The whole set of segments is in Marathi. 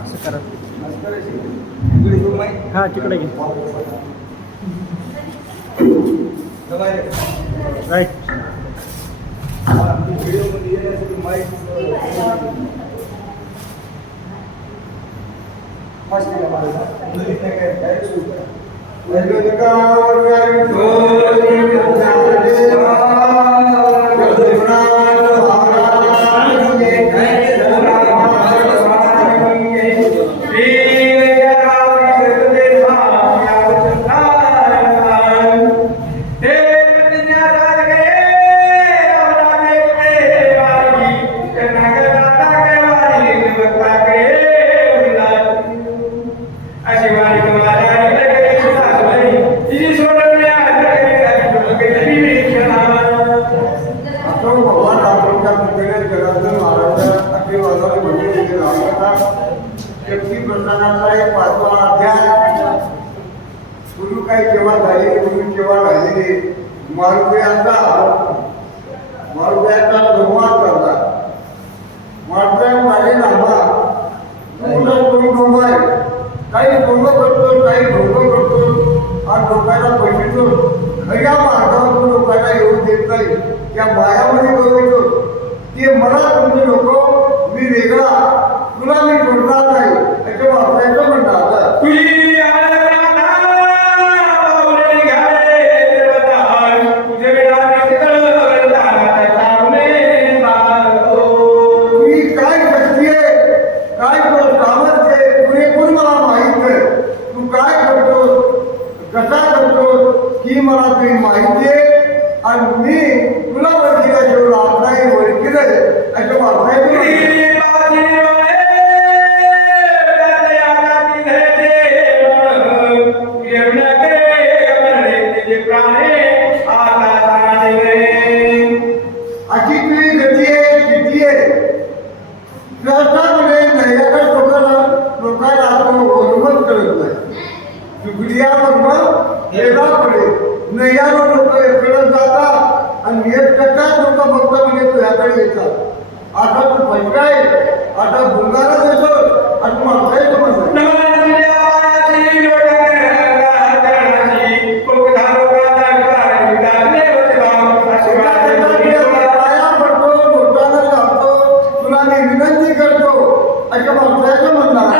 असं करा. हां तिकडे घे. राईट. गुरु काही केव्हा झाले, गुरु केव्हा राहिलेले, मारुतीयांचा संवाद करतात. मारुतीयांकडे नामा काही डोंग करतो, काही ढोंग करतो आणि लोकांना पैशातो. खऱ्या मार्गावर लोकांना येऊ देत नाही, त्या मायामध्ये गवतो. ते मला तुमचे लोक मी वेगळा, तुला मी जोडणार नाही असं वापरायचं म्हणतात. ही मला तुझी माहिती आहे आणि मी तुला ओळखीला जेवढं राहत नाही ओळखील असं वाचायचं. अशी तुझी गती आहे, किती आहे सहसामध्ये नैयाकडे लोकांना आपण बरोबर करत नाही. चुकडिया बरोबर वेगळा पडेल. नैयावर लोक एककडे जातात आणि एक टक्का लोक फक्त म्हणजे तुझ्याकडे येतात. आता तू फटकाय, आता गुंगारा देतो आणि तू मागतायचं म्हणतो. पाया पडतो, लोकांना लावतो, तुला मी विनंती करतो असं मागतायचं म्हणणार.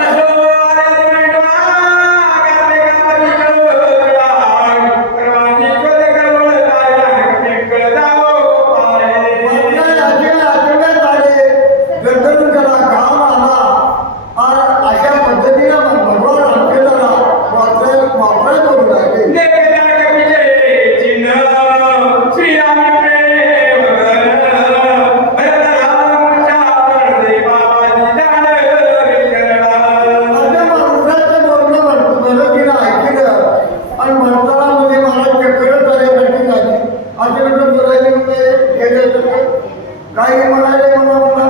काही म्हणाले मला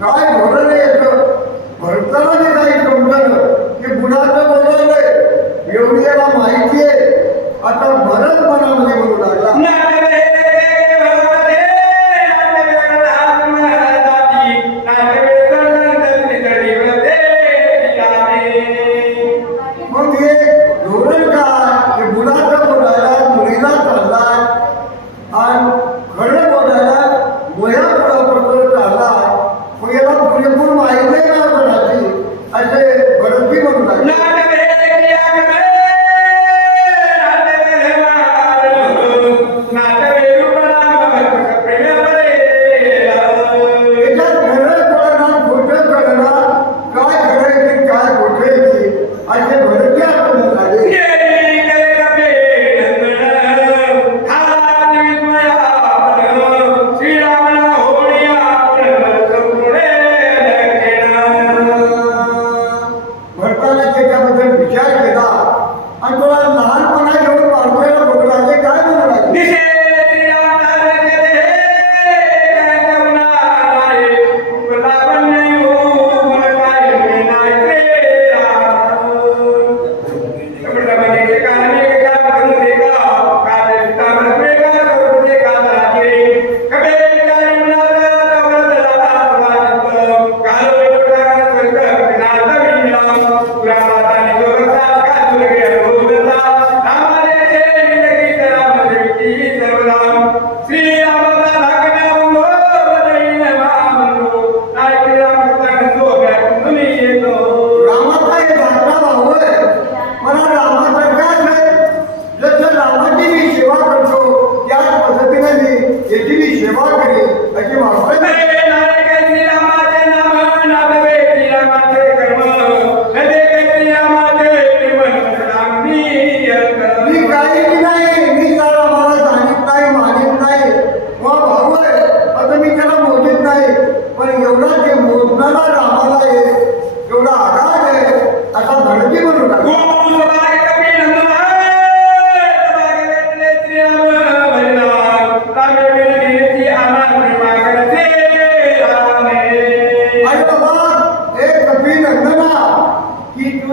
काय घोडं नाही येतं.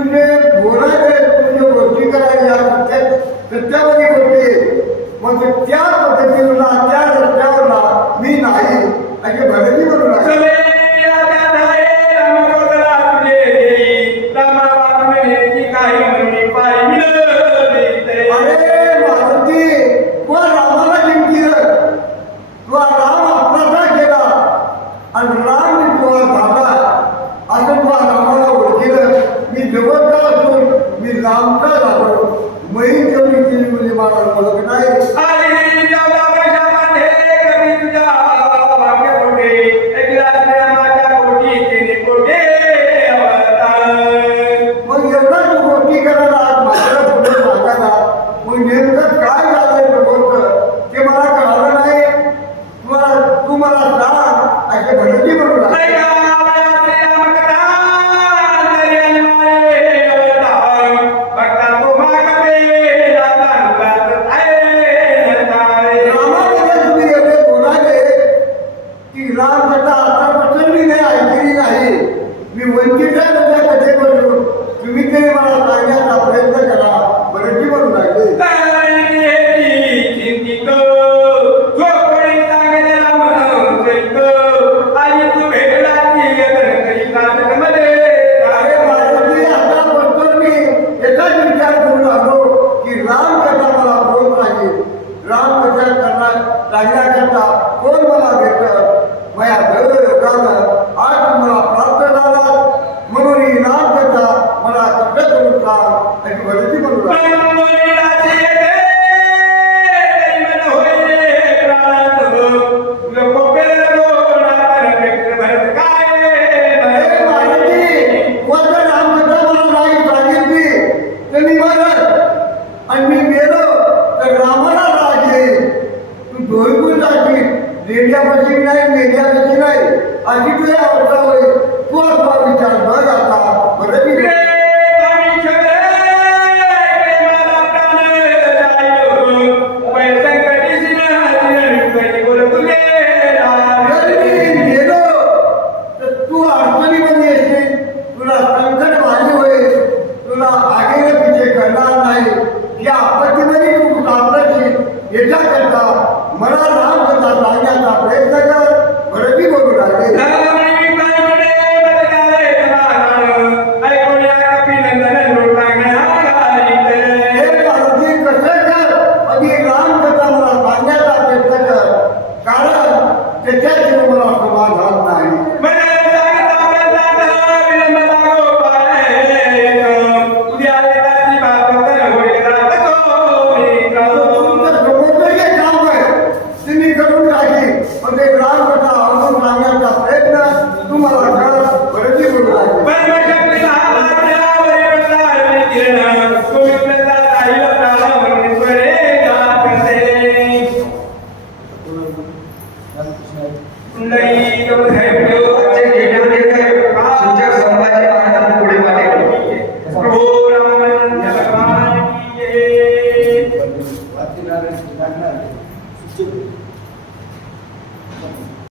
तुझे बोलायचे तुझे गोष्टी करायच्या सत्यामध्ये गोष्टी मग त्या पद्धतीवरला त्या रस्त्यावरला मी नाही असे भरती म्हणून मेंढ्यापाशी नाही अशी तुझ्या अवस्था होईल तू